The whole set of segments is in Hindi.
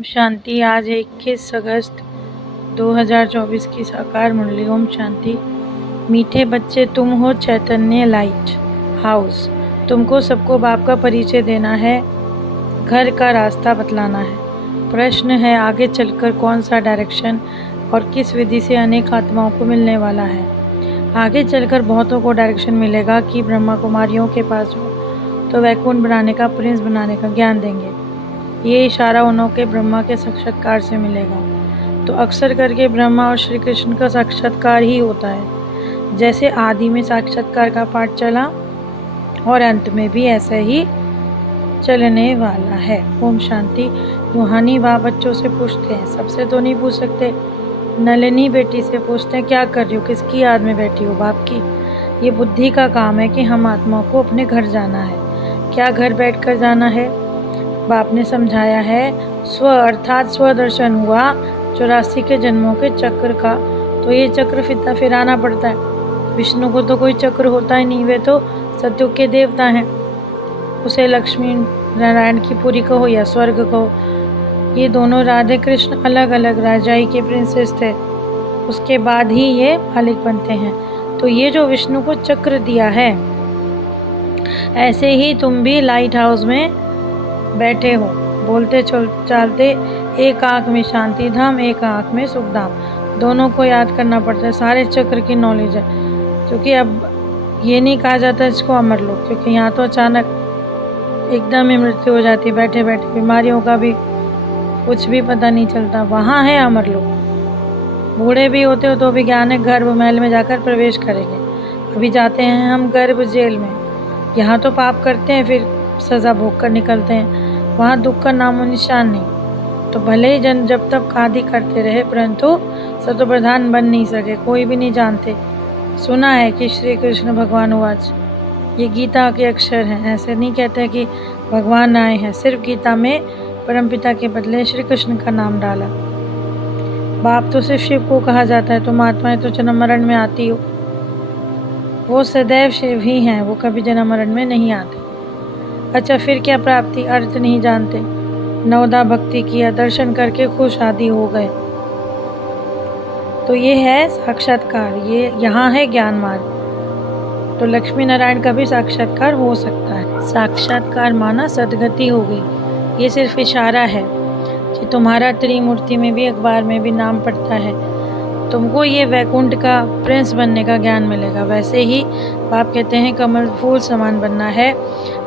शांति। आज 21 अगस्त 2024 की साकार मुरली। ओम शांति। मीठे बच्चे तुम हो चैतन्य लाइट हाउस। तुमको सबको बाप का परिचय देना है, घर का रास्ता बतलाना है। प्रश्न है आगे चलकर कौन सा डायरेक्शन और किस विधि से अनेक आत्माओं को मिलने वाला है। आगे चलकर बहुतों को डायरेक्शन मिलेगा कि ब्रह्मा कुमारियों के पास हो तो वैकुंठ बनाने का, प्रिंस बनाने का ज्ञान देंगे। ये इशारा उनके ब्रह्मा के साक्षात्कार से मिलेगा। तो अक्सर करके ब्रह्मा और श्री कृष्ण का साक्षात्कार ही होता है। जैसे आदि में साक्षात्कार का पाठ चला और अंत में भी ऐसा ही चलने वाला है। ओम शांति। रूहानी बाप बच्चों से पूछते हैं, सबसे तो नहीं पूछ सकते। नलिनी बेटी से पूछते हैं क्या कर रही हो, किसकी याद में बैठी हो, बाप की। ये बुद्धि का काम है कि हम आत्मा को अपने घर जाना है। क्या घर बैठकर जाना है? बाप ने समझाया है स्व अर्थात स्वदर्शन हुआ 84 के जन्मों के चक्र का। तो ये चक्र फिराना पड़ता है। विष्णु को तो कोई चक्र होता ही नहीं, वे तो सत्युग के देवता हैं। उसे लक्ष्मी नारायण की पुरी कहो या स्वर्ग कहो, ये दोनों राधे कृष्ण अलग अलग राजाई के प्रिंसेस थे। उसके बाद ही ये मालिक बनते हैं। तो ये जो विष्णु को चक्र दिया है, ऐसे ही तुम भी लाइट हाउस में बैठे हो। बोलते चलते एक आँख में शांति धाम, एक आँख में सुख धाम, दोनों को याद करना पड़ता है। सारे चक्र की नॉलेज है। क्योंकि अब ये नहीं कहा जाता इसको अमर लोग, क्योंकि यहाँ तो अचानक एकदम ही मृत्यु हो जाती है, बैठे बैठे बीमारियों का भी कुछ भी पता नहीं चलता। वहाँ है अमर लोग। बूढ़े भी होते हो तो भी ज्ञान है, गर्भ महल में जाकर प्रवेश करेंगे। अभी जाते हैं हम गर्भ जेल में। यहाँ तो पाप करते हैं, फिर सज़ा भोग कर निकलते हैं। वहाँ दुख का नामो निशान नहीं। तो भले ही जन जब तक आदि करते रहे, परंतु सतो प्रधान बन नहीं सके। कोई भी नहीं जानते। सुना है कि श्री कृष्ण भगवान वाच, ये गीता के अक्षर हैं। ऐसे नहीं कहते कि भगवान आए हैं, सिर्फ गीता में परमपिता के बदले श्री कृष्ण का नाम डाला। बाप तो सिर्फ शिव को कहा जाता है। तुम आत्माएं तो जन्म मरण में आती हो, वो सदैव शिव ही हैं, वो कभी जन्म मरण में नहीं आते। अच्छा, फिर क्या प्राप्ति, अर्थ नहीं जानते। नवदा भक्ति किया, दर्शन करके खुश आदि हो गए। तो ये है साक्षात्कार, ये यहाँ है ज्ञान मार्ग। तो लक्ष्मी नारायण का भी साक्षात्कार हो सकता है। साक्षात्कार माना सदगति हो गई। ये सिर्फ इशारा है कि तुम्हारा त्रिमूर्ति में भी, अखबार में भी नाम पड़ता है। तुमको ये वैकुंठ का प्रिंस बनने का ज्ञान मिलेगा। वैसे ही बाप कहते हैं कमल फूल समान बनना है।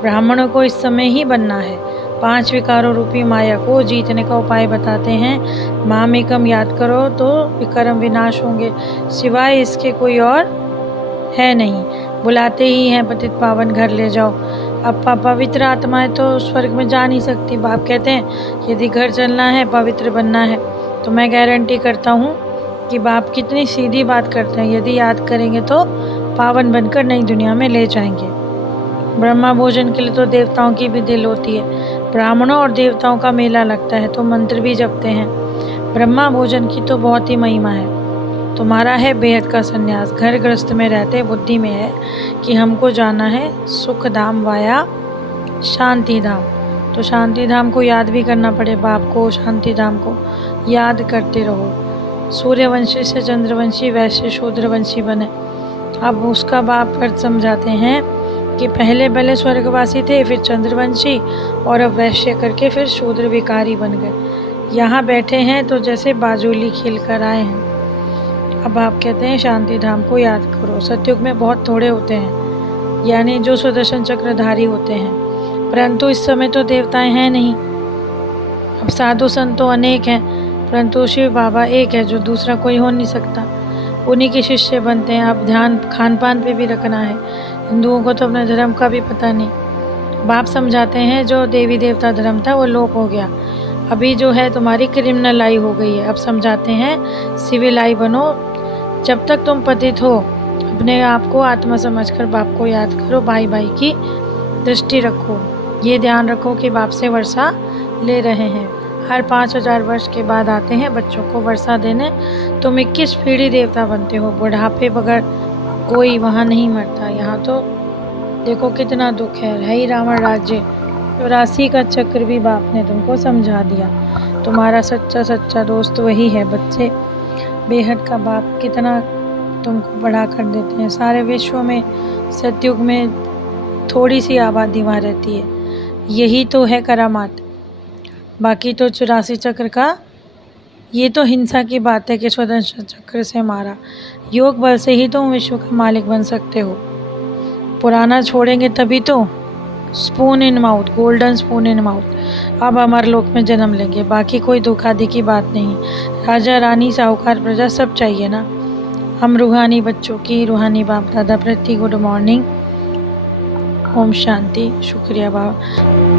ब्राह्मणों को इस समय ही बनना है। 5 विकारों रूपी माया को जीतने का उपाय बताते हैं। मामेकम याद करो तो विक्रम विनाश होंगे, सिवाय इसके कोई और है नहीं। बुलाते ही हैं पतित पावन घर ले जाओ। अब पवित्र आत्माएं तो स्वर्ग में जा नहीं सकती। बाप कहते हैं यदि घर चलना है, पवित्र बनना है, तो मैं गारंटी करता हूँ कि बाप कितनी सीधी बात करते हैं। यदि याद करेंगे तो पावन बनकर नई दुनिया में ले जाएंगे। ब्रह्मा भोजन के लिए तो देवताओं की भी दिल होती है। ब्राह्मणों और देवताओं का मेला लगता है तो मंत्र भी जपते हैं। ब्रह्मा भोजन की तो बहुत ही महिमा है। तुम्हारा है बेहद का संन्यास। घर गृहस्थ में रहते बुद्धि में है कि हमको जाना है सुख धाम वाया शांति धाम। तो शांति धाम को याद भी करना पड़े। बाप को शांति धाम को याद करते रहो। सूर्यवंशी से चंद्रवंशी, वैश्य शूद्रवंशी बने। अब उसका बाप अर्थ समझाते हैं कि पहले स्वर्गवासी थे, फिर चंद्रवंशी, और अब वैश्य करके फिर शूद्र विकारी बन गए। यहाँ बैठे हैं तो जैसे बाजुली खेल कर आए हैं। अब आप कहते हैं शांति धाम को याद करो। सतयुग में बहुत थोड़े होते हैं, यानी जो सुदर्शन चक्रधारी होते हैं, परंतु इस समय तो देवताएं हैं नहीं। अब साधु संत तो अनेक हैं, परंतु शिव बाबा एक है, जो दूसरा कोई हो नहीं सकता। उन्हीं के शिष्य बनते हैं। अब ध्यान खान पान पे भी रखना है। हिंदुओं को तो अपने धर्म का भी पता नहीं। बाप समझाते हैं जो देवी देवता धर्म था वो लोप हो गया। अभी जो है तुम्हारी क्रिमिनल आई हो गई है। अब समझाते हैं सिविल आई बनो। जब तक तुम पतित हो, अपने आप को आत्मा समझकर बाप को याद करो। भाई भाई की दृष्टि रखो। ये ध्यान रखो कि बाप से वर्षा ले रहे हैं। हर 5000 वर्ष के बाद आते हैं बच्चों को वर्षा देने। तुम 21 पीढ़ी देवता बनते हो। बुढ़ापे बगैर कोई वहाँ नहीं मरता। यहाँ तो देखो कितना दुख है ही रावण राज्य। 84 का चक्र भी बाप ने तुमको समझा दिया। तुम्हारा सच्चा सच्चा दोस्त वही है बच्चे। बेहद का बाप कितना तुमको बढ़ा कर देते हैं। सारे विश्व में सतयुग में थोड़ी सी आबादी वहाँ रहती है, यही तो है करामात। बाकी तो 84 चक्र का, ये तो हिंसा की बात है कि स्वतंत्र चक्र से मारा। योग बल से ही तुम विश्व का मालिक बन सकते हो। पुराना छोड़ेंगे तभी तो। Spoon in mouth, golden spoon in mouth. अब अमरलोक में जन्म लेंगे, बाकी कोई दुख आदि की बात नहीं। राजा रानी साहूकार प्रजा सब चाहिए ना। हम रूहानी बच्चों की, रूहानी बाप दादा प्रति गुड मॉर्निंग, ओम शांति। शुक्रिया बाबा।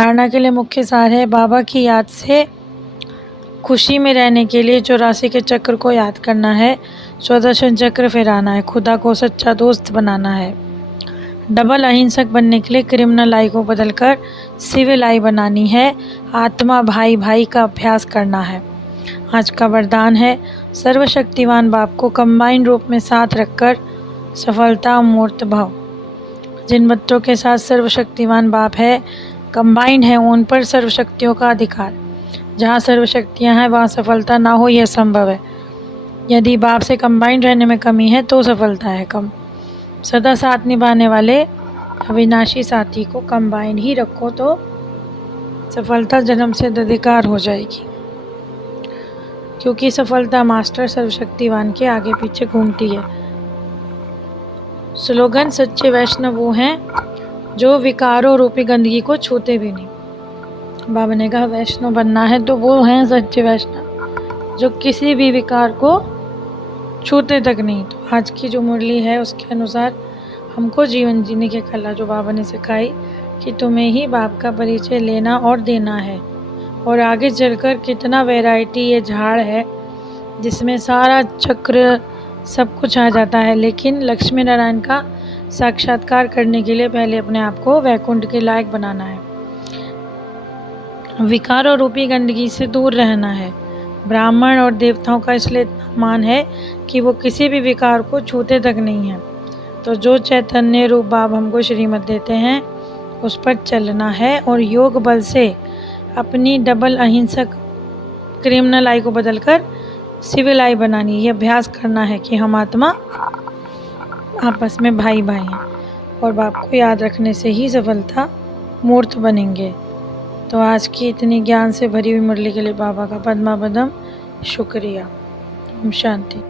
धारणा के लिए मुख्य सार है, बाबा की याद से खुशी में रहने के लिए 84 के चक्र को याद करना है, सुदर्शन चक्र फिराना है, खुदा को सच्चा दोस्त बनाना है, डबल अहिंसक बनने के लिए क्रिमिनल आई को बदलकर सिविल आई बनानी है, आत्मा भाई भाई का अभ्यास करना है। आज का वरदान है, सर्वशक्तिवान बाप को कंबाइन रूप में साथ रखकर सफलता मूर्त भव। जिन बच्चों के साथ सर्वशक्तिवान बाप है, कंबाइंड है, उन पर सर्वशक्तियों का अधिकार। जहाँ सर्वशक्तियाँ हैं वहाँ सफलता ना हो यह संभव है। यदि बाप से कंबाइंड रहने में कमी है तो सफलता है कम। सदा साथ निभाने वाले अविनाशी साथी को कंबाइंड ही रखो तो सफलता जन्म से अधिकार हो जाएगी, क्योंकि सफलता मास्टर सर्वशक्तिवान के आगे पीछे घूमती है। स्लोगन, सच्चे वैष्णव वो हैं जो विकारों रूपी गंदगी को छूते भी नहीं। बाबा ने कहा वैष्णव बनना है तो वो हैं सच्चे वैष्णव जो किसी भी विकार को छूते तक नहीं। तो आज की जो मुरली है उसके अनुसार हमको जीवन जीने की कला जो बाबा ने सिखाई कि तुम्हें ही बाप का परिचय लेना और देना है। और आगे चलकर कितना वैरायटी ये झाड़ है जिसमें सारा चक्र सब कुछ आ जाता है, लेकिन लक्ष्मी नारायण का साक्षात्कार करने के लिए पहले अपने आप को वैकुंठ के लायक बनाना है, विकार और रूपी गंदगी से दूर रहना है। ब्राह्मण और देवताओं का इसलिए मान है कि वो किसी भी विकार को छूते तक नहीं है। तो जो चैतन्य रूप बाप हमको श्रीमत देते हैं उस पर चलना है और योग बल से अपनी डबल अहिंसक क्रिमिनल आई को बदलकर सिविल आई बनानी। ये अभ्यास करना है कि हम आत्मा आपस में भाई भाई हैं और बाप को याद रखने से ही सफलता मूर्त बनेंगे। तो आज की इतनी ज्ञान से भरी हुई मुरली के लिए बाबा का पद्मा पदम शुक्रिया। ओम शांति।